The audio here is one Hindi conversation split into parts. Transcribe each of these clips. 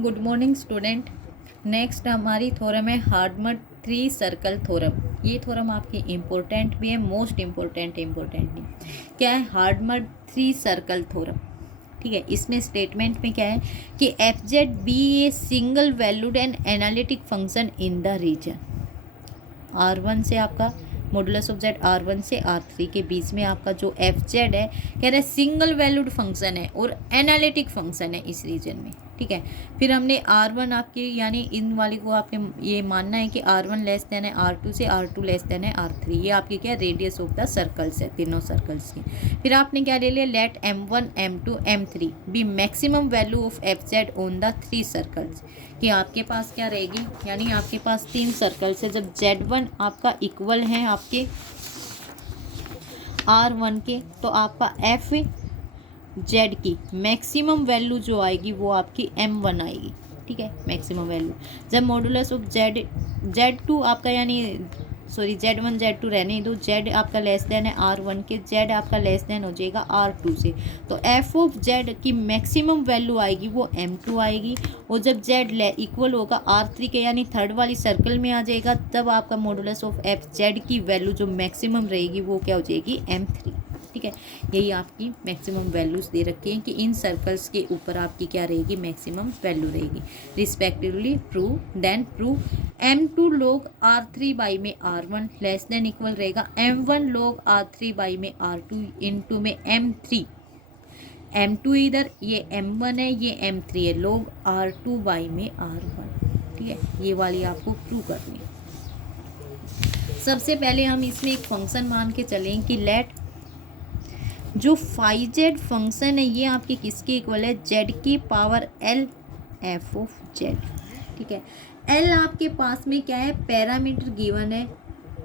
Good morning student. नेक्स्ट हमारी थ्योरम है हार्डमट थ्री सर्कल थ्योरम। ये थ्योरम आपकी इम्पोर्टेंट भी है, मोस्ट इम्पोर्टेंट नहीं क्या है हार्डमट थ्री सर्कल थ्योरम। ठीक है, इसमें स्टेटमेंट में क्या है कि f z be a single valued and analytic function in the region R1 से आपका मॉडुलस ऑफ जेड R1 से R3 के बीच में आपका जो एफ जेड है कह रहा है सिंगल वैल्यूड फंक्शन है और एनालिटिक फंक्शन है इस रीजन में। ठीक है, फिर हमने R1 आपकी यानी इन वाली को आपने ये मानना है कि R1 लेस देन है R2 से, R2 लेस देन है R3। ये आपकी क्या रेडियस ऑफ द सर्कल्स है, तीनों सर्कल्स की। फिर आपने क्या ले लिया, let M1 M2 M3 be maximum value of f z on the three circles. कि आपके पास क्या रहेगी, यानी आपके पास तीन सर्कल्स है, जब Z1 आपका इक्वल है आपके R1 के, तो आपका एफ जेड की मैक्सिमम वैल्यू जो आएगी वो आपकी M1 आएगी। ठीक है, मैक्सिमम वैल्यू जब मॉडुलस ऑफ Z2 आपका यानी Z1 Z2 रहने दो, Z आपका लेस देन है R1 के, Z आपका लेस देन हो जाएगा R2 से, तो एफ ऑफ Z की मैक्सिमम वैल्यू आएगी वो M2 आएगी। और जब Z इक्वल होगा R3 के यानी थर्ड वाली सर्कल में आ जाएगा, तब आपका मॉडुलस ऑफ एफ जेड की वैल्यू जो मैक्सिमम रहेगी वो क्या हो जाएगी M3। ठीक है, यही आपकी मैक्सिमम वैल्यूज़ दे रखी हैं कि इन सर्कल्स के ऊपर आपकी क्या रहेगी, मैक्सिमम वैल्यू रहेगी respectively. Prove M2 log R3 by में R1 लेस देन इक्वल रहेगा M1 log R3 बाई में R2 इनटू में M3। M2 इधर ये M1 है, ये M3 है, log R2 बाई में R1। ठीक है, ये वाली आपको प्रूव करनी है। सबसे पहले हम इसमें एक फंक्शन मान के चलें कि लेट जो फाई जेड फंक्शन है ये आपके किसके इक्वल है, जेड की power L F of Z. ठीक है, एल आपके पास में क्या है, पैरामीटर गिवन है।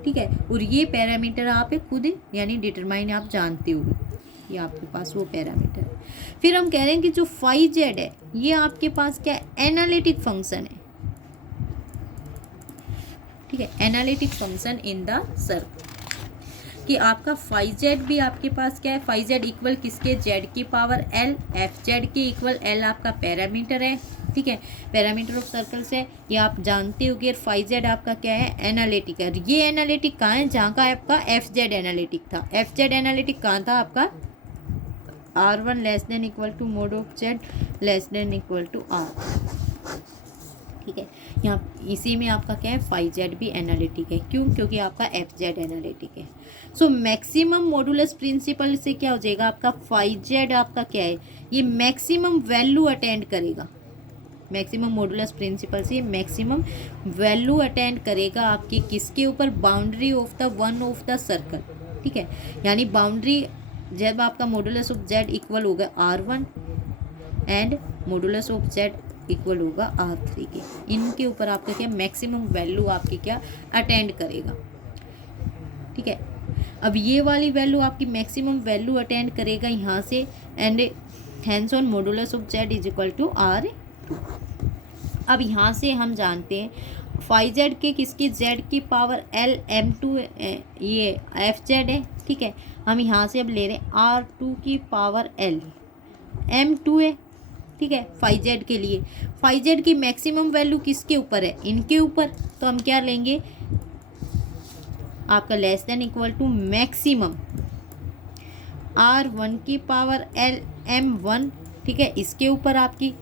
ठीक है, और ये पैरामीटर आप खुद यानी डिटरमाइन आप जानते हो, ये आपके पास वो पैरामीटर है। फिर हम कह रहे हैं कि जो फाई जेड है ये आपके पास क्या है, एनालिटिक फंक्शन है। ठीक है, analytic function in the circle कि आपका फाई जेड भी आपके पास क्या है, फाई जेड इक्वल किसके, जेड की पावर एल, एफ जेड के इक्वल एल आपका पैरामीटर है। ठीक है, पैरामीटर ऑफ सर्कल्स है, ये आप जानते हो कि फाई जेड आपका क्या है, एनालिटिक है। ये एनालिटिक कहाँ है, जहाँ का आपका एफ जेड एनालिटिक था। एफ जेड एनालिटिक कहाँ था आपका, R1 less than equal to mod of z less than equal to R। ठीक है, यहाँ इसी में आपका क्या है, फाई जेड भी एनालिटिक है। क्यों, क्योंकि आपका एफ जेड एनालिटिक है। सो मैक्सिमम मॉडुलस प्रिंसिपल से क्या हो जाएगा, आपका फाई जेड आपका क्या है, ये मैक्सिमम वैल्यू अटेंड करेगा। मैक्सिमम मॉडुलस प्रिंसिपल से मैक्सिमम वैल्यू अटेंड करेगा आपकी किसके ऊपर, boundary of the one of the circle. ठीक है, यानी बाउंड्री जब आपका मॉडुलस ऑफ जेड इक्वल होगा R1 and modulus of z equal होगा R3 के, इनके ऊपर आपका क्या मैक्सिमम वैल्यू आपकी क्या अटेंड करेगा। ठीक है, अब ये वाली वैल्यू आपकी मैक्सिमम वैल्यू अटेंड करेगा यहाँ से, and hence on modulus of z is equal to R। अब यहाँ से हम जानते हैं फाई जेड के किसकी, जेड की पावर एल M2 ये एफ जेड है। ठीक है, हम यहाँ से अब ले रहे हैं R2 की पावर एल M2 है। ठीक है, फाई जेड के लिए फाई जेड की मैक्सिमम वैल्यू किसके ऊपर है, इनके ऊपर, तो हम क्या लेंगे आपका less than equal to maximum R1 की पावर एल M1। ठीक है, इसके ऊपर आपकी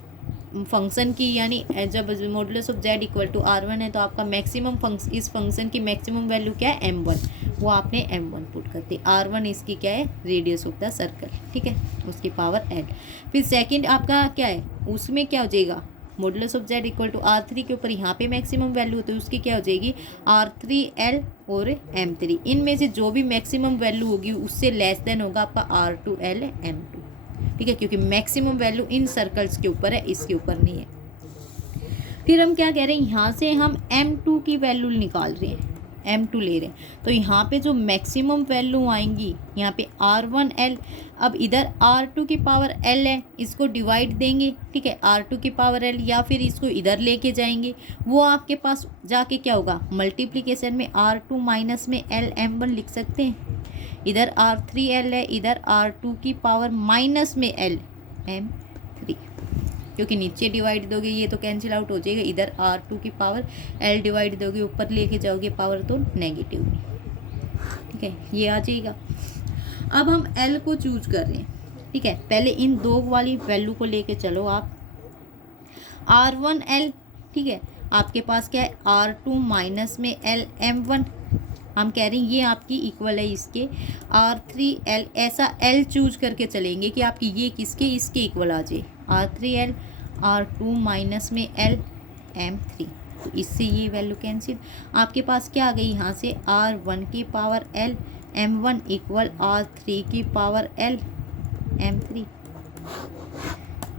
फंक्शन की यानी जब modulus of z equal to R1 है तो आपका मैक्सिमम इस फंक्शन की मैक्सिमम वैल्यू क्या है, M1, वो आपने M1 पुट करते। R1 इसकी क्या है, रेडियस ऑफ द सर्कल। ठीक है, उसकी पावर एल। फिर सेकंड आपका क्या है, उसमें क्या हो जाएगा, modulus of z equal to R3 के ऊपर यहाँ पे मैक्सिमम वैल्यू होती है, उसकी क्या हो जाएगी R3L और M3। इनमें से जो भी मैक्सिमम वैल्यू होगी उससे लेस देन होगा आपका R2L M2। ठीक है, क्योंकि मैक्सिमम वैल्यू इन सर्कल्स के ऊपर है, इसके ऊपर नहीं है। फिर हम क्या कह रहे हैं, यहाँ से हम M2 की वैल्यू निकाल रहे हैं, M2 ले रहे हैं, तो यहाँ पे जो मैक्सिमम वैल्यू आएंगी यहाँ पे R1L, अब इधर R2 की पावर L है, इसको डिवाइड देंगे। ठीक है, R2 की पावर L, या फिर इसको इधर लेके जाएंगे, वो आपके पास जाके क्या होगा, मल्टीप्लिकेशन में R2 माइनस में L M1 लिख सकते हैं। इधर R3L है, इधर R2 की पावर माइनस में L M3, क्योंकि नीचे डिवाइड दोगे ये तो कैंसिल आउट हो जाएगा, इधर R2 की पावर L डिवाइड दोगे ऊपर लेके जाओगे पावर तो नेगेटिव में, ठीक है, ये आ जाएगा। अब हम L को चूज कर रहे हैं, ठीक है। पहले इन दो वाली वैल्यू को लेके चलो आप, R1L, ठीक है, आपके पास क्या है R2 माइनस में L M1, हम कह रहे हैं ये आपकी इक्वल है इसके R3L, ऐसा L चूज करके चलेंगे कि आपकी ये किसके इसके इक्वल आ जाए, R3L R2 माइनस में L M3, तो इससे ये वैल्यू कैंसिल, आपके पास क्या आ गई यहाँ से R1 की power L M1 equal R3 की पावर L M3,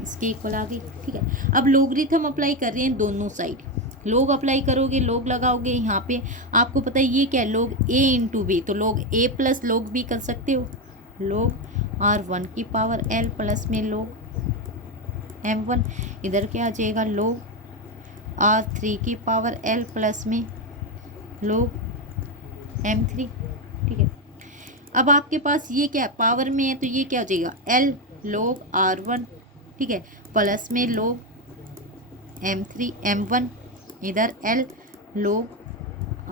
इसके इक्वल आ गई, ठीक है। अब लोगरिथम अप्लाई कर रहे हैं दोनों साइड, लोग अप्लाई करोगे, लोग लगाओगे, यहाँ पे आपको पता है ये क्या है लोग A इंटू बी, तो लोग A प्लस लोग B कर सकते हो, लोग R1 की पावर L प्लस में लोग M1, इधर क्या आ जाएगा लोग R3 की पावर L प्लस में लोग M3, ठीक है। अब आपके पास ये क्या पावर में है तो ये क्या हो जाएगा L लोग R1, ठीक है, प्लस में लोग M3 M1, इधर L लोग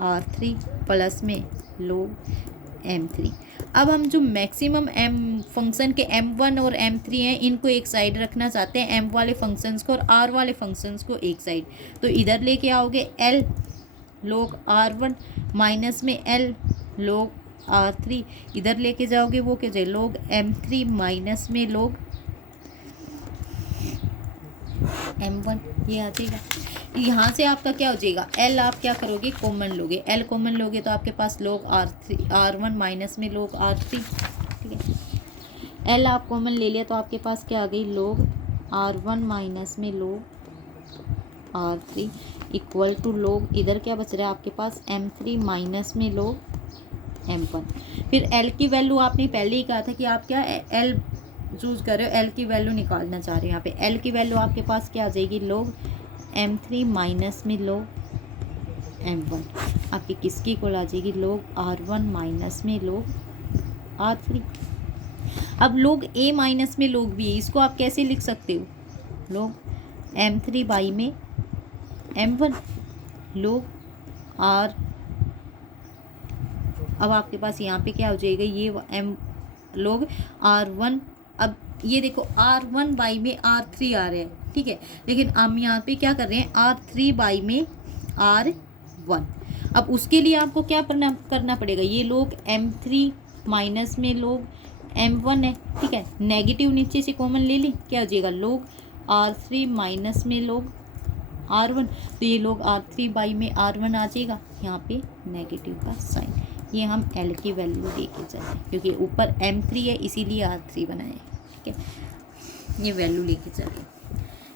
R3 प्लस में लोग M3। अब हम जो मैक्सिमम M फंक्शन के M1 और M3 हैं इनको एक साइड रखना चाहते हैं, M वाले फंक्शंस को और R वाले फंक्शंस को एक साइड, तो इधर लेके आओगे L लोग R1 माइनस में L लोग R3, इधर लेके जाओगे वो क्या जाए लोग M3 माइनस में लोग M1, ये आ जाएगा। यहाँ से आपका क्या हो जाएगा L आप क्या करोगे कॉमन लोगे, L कॉमन लोगे तो आपके पास लोग R1 माइनस में लोग R3, ठीक है। L आप कॉमन ले लिया तो आपके पास क्या आ गई लोग R1 माइनस में लोग R3 इक्वल टू लोग, इधर क्या बच रहा है आपके पास M3 माइनस में लोग M1। फिर L की वैल्यू आपने पहले ही कहा था कि आप क्या L चूज कर रहे हो, L की वैल्यू निकालना चाह रहे हो, यहाँ पे L की वैल्यू आपके पास क्या आ जाएगी लोग M3 माइनस में लोग M1, आपकी किसकी इक्वल आ जाएगी लोग R1 माइनस में लोग R3। अब लोग A माइनस में लोग B है, इसको आप कैसे लिख सकते हो लोग M3 बाई में M1 लोग R, अब आपके पास यहाँ पे क्या हो जाएगा ये M लोग R1, अब ये देखो R1 बाई में R3 आ रहे हैं, ठीक है, लेकिन हम यहाँ पे क्या कर रहे हैं R3 बाई में R1। अब उसके लिए आपको क्या करना पड़ेगा, ये लोग M3 माइनस में लोग M1 है, ठीक है, नेगेटिव नीचे से कॉमन ले लें, क्या हो जाएगा लोग R3 माइनस में लोग R1, तो ये लोग R3 बाई में R1 आ जाएगा, यहाँ पे नेगेटिव का साइन, ये हम L की वैल्यू लेके चलें क्योंकि ऊपर M3 है इसीलिए R3 बनाए, ठीक है, ये वैल्यू लेके चलें,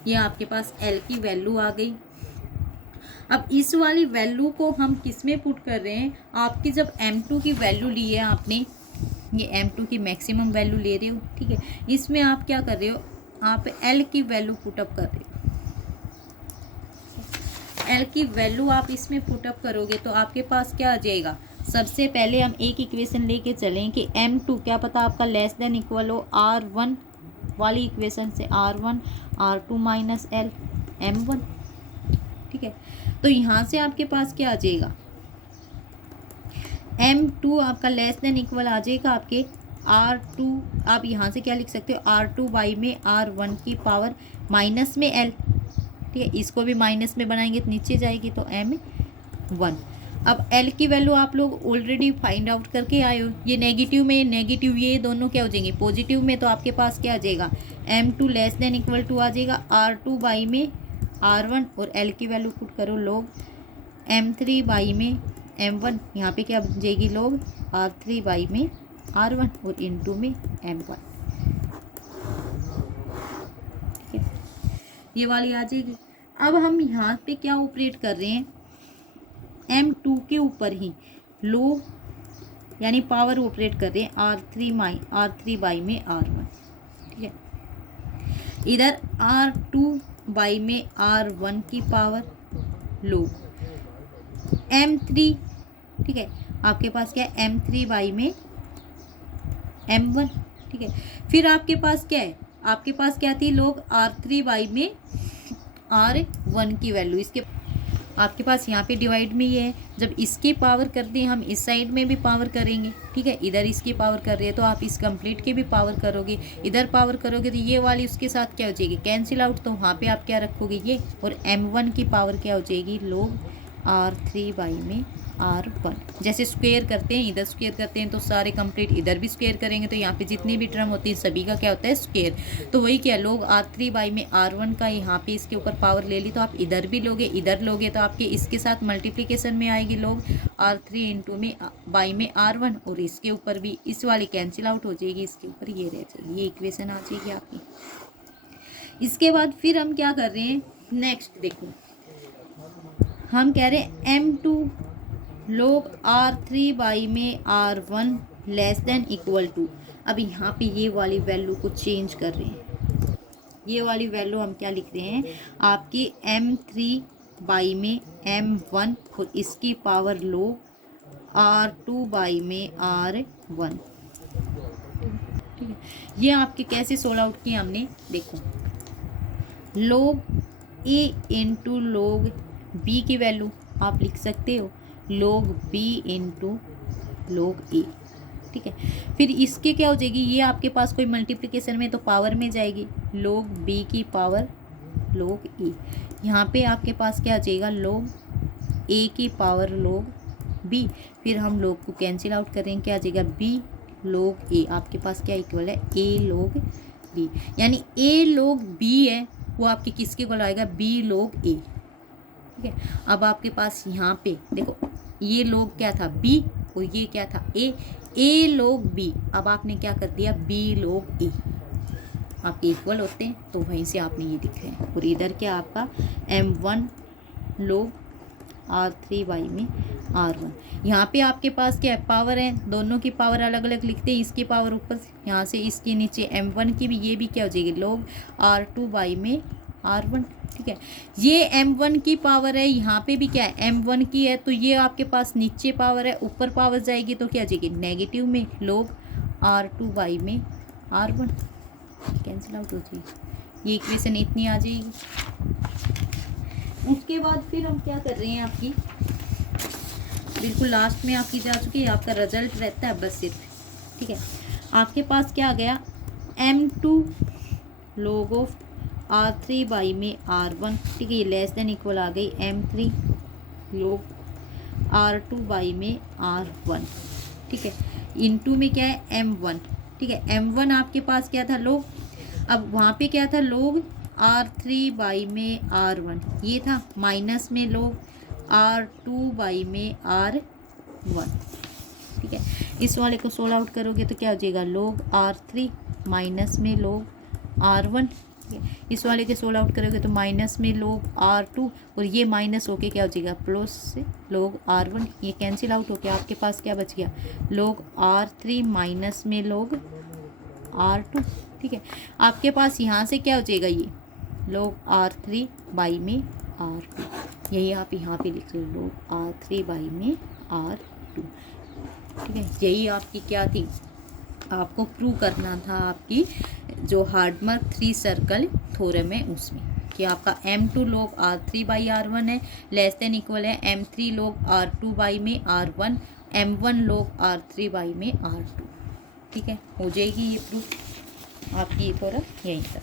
ये आपके पास L की वैल्यू आ गई। अब इस वाली वैल्यू को हम किस में पुट कर रहे हैं, आपकी जब M2 की वैल्यू ली है आपने, ये M2 की मैक्सिमम वैल्यू ले रहे हो, ठीक है, इसमें आप क्या कर रहे हो आप L की वैल्यू पुटअप कर रहे हो, L की वैल्यू आप इसमें पुटअप करोगे तो आपके पास क्या आ जाएगा, सबसे पहले हम एक इक्वेशन लेके चलें कि M2 क्या पता आपका लेस देन इक्वल हो R1 वाली इक्वेशन से R1 R2 minus L M1, ठीक है, तो यहाँ से आपके पास क्या आ जाएगा M2 आपका लेस देन इक्वल आ जाएगा आपके R2, आप यहाँ से क्या लिख सकते हो R2 बाई में R1 की पावर माइनस में L, ठीक है, इसको भी माइनस में बनाएंगे तो नीचे जाएगी तो M1। अब L की वैल्यू आप लोग ऑलरेडी फाइंड आउट करके आए हो, ये नेगेटिव में नेगेटिव ये दोनों क्या हो जाएंगे पॉजिटिव में, तो आपके पास क्या आ जाएगा M2 less than equal to आ जाएगा R2 बाई में R1 और L की वैल्यू पुट करो लोग M3 बाई में M1, यहाँ पे क्या बन जाएगी लोग R3 बाई में R1 और इनटू में M1, ठीक है, ये वाली आ जाएगी। अब हम यहाँ पे क्या ऑपरेट कर रहे हैं M2 के ऊपर ही लो यानी पावर ऑपरेट कर रहे हैं R3 बाई में R1, ठीक है, इधर R2 बाई में R1 की पावर लो M3, ठीक है, आपके पास क्या है M3 बाई में M1, ठीक है, फिर आपके पास क्या है आपके पास क्या थी लोग R3 में R1 की वैल्यू, इसके आपके पास यहाँ पे डिवाइड में ये है, जब इसकी पावर कर दें हम इस साइड में भी पावर करेंगे, ठीक है, इधर इसकी पावर कर रही है तो आप इस कंप्लीट के भी पावर करोगे, इधर पावर करोगे तो ये वाली उसके साथ क्या हो जाएगी, कैंसिल आउट, तो वहाँ पे आप क्या रखोगे ये, और M1 की पावर क्या हो जाएगी लोग R3 में R1। जैसे स्क्वायर करते हैं, इधर स्क्वायर करते हैं तो सारे कंप्लीट इधर भी स्क्वायर करेंगे तो यहाँ पे जितनी भी टर्म होती है सभी का क्या होता है स्क्वायर, तो वही क्या लोग R3 में R1 का यहाँ पे इसके ऊपर पावर ले ली तो आप इधर भी लोगे, इधर लोगे तो आपके इसके साथ मल्टीप्लिकेशन में आएगी लोग R3 इंटू में बाई में R1, और इसके ऊपर भी इस वाली कैंसिल आउट हो जाएगी, इसके ऊपर ये रह जाएगी, ये इक्वेशन आ जाएगी आपकी। इसके बाद फिर हम क्या कर रहे हैं, नेक्स्ट देखो हम कह रहे हैं M2 लोग R3 में R1 less than equal to. अब यहाँ पे ये वाली वैल्यू को चेंज कर रहे हैं, ये वाली वैल्यू हम क्या लिख रहे हैं आपकी M3 में M1 और इसकी पावर लो R2 में R1, ठीक है। ये आपके कैसे सोल्व आउट किए हमने, देखो लोग A इंटू लोग B की वैल्यू आप लिख सकते हो लोग B इंटू लोग A, ठीक है। फिर इसके क्या हो जाएगी, ये आपके पास कोई मल्टीप्लिकेशन में तो पावर में जाएगी लोग B की पावर लोग A, यहाँ पे आपके पास क्या आ जाएगा लोग A की पावर लोग B, फिर हम लोग को कैंसिल आउट करेंगे, क्या आ जाएगा B लोग A, आपके पास क्या इक्वल है A लोग B, यानी A लोग B है वो आपके किसके इक्वल आएगा B लोग A, ठीक है। अब आपके पास यहाँ पे देखो ये लोग क्या था B और ये क्या था A लोग B, अब आपने क्या कर दिया B लोग A, आपके इक्वल होते हैं तो वहीं से आपने ये लिखा है, और इधर क्या आपका M1 लोग R3 में R1, यहाँ पे आपके पास क्या है पावर है, दोनों की पावर अलग अलग लिखते हैं, इसकी पावर ऊपर यहाँ से इसके नीचे M1 की भी, ये भी क्या हो जाएगी लोग R2 में R1, ठीक है। ये M1 की पावर है, यहाँ पे भी क्या है M1 की है, तो ये आपके पास नीचे पावर है, ऊपर पावर जाएगी तो क्या आ जाएगी नेगेटिव में लोग R2 में R1, कैंसिल आउट हो जाएगी, ये इक्वेशन इतनी आ जाएगी। उसके बाद फिर हम क्या कर रहे हैं, आपकी बिल्कुल लास्ट में आपकी जा चुकी है, आपका रिजल्ट रहता है बस सिर्फ, ठीक है। आपके पास क्या आ गया M2 लोग ऑफ R3 में R1, ठीक है, ये लेस देन इक्वल आ गई M3 लोग R2 में R1, ठीक है, इनटू में क्या है M1, ठीक है। M1 आपके पास क्या था लोग, अब वहाँ पे क्या था लोग R3 में R1 ये था, माइनस में लोग R2 में R1, ठीक है। इस वाले को सोल्व आउट करोगे तो क्या हो जाएगा लोग R3 माइनस में लोग R1, इस वाले के सोल्व आउट करोगे तो माइनस में लोग R2, और ये माइनस होके क्या हो जाएगा प्लस से लोग R1, ये कैंसिल आउट होके आपके पास क्या बच गया लोग R3 माइनस में लोग R2, ठीक है। आपके पास यहाँ से क्या हो जाएगा ये लोग R3 में R2, यही आप यहाँ पे लिख रहे हो लोग R3 में R2, ठीक है। यही आपकी क्या थी, आपको प्रूव करना था आपकी जो हार्डमर्क 3 सर्कल थ्योरम है उसमें, कि आपका M2 लोग R3 R1 है लेस देन इक्वल है M3 लोग R2 में R1, M1 लोग R3 में R2, ठीक है। हो जाएगी ये प्रूफ आपकी थ्योरम यहीं तक।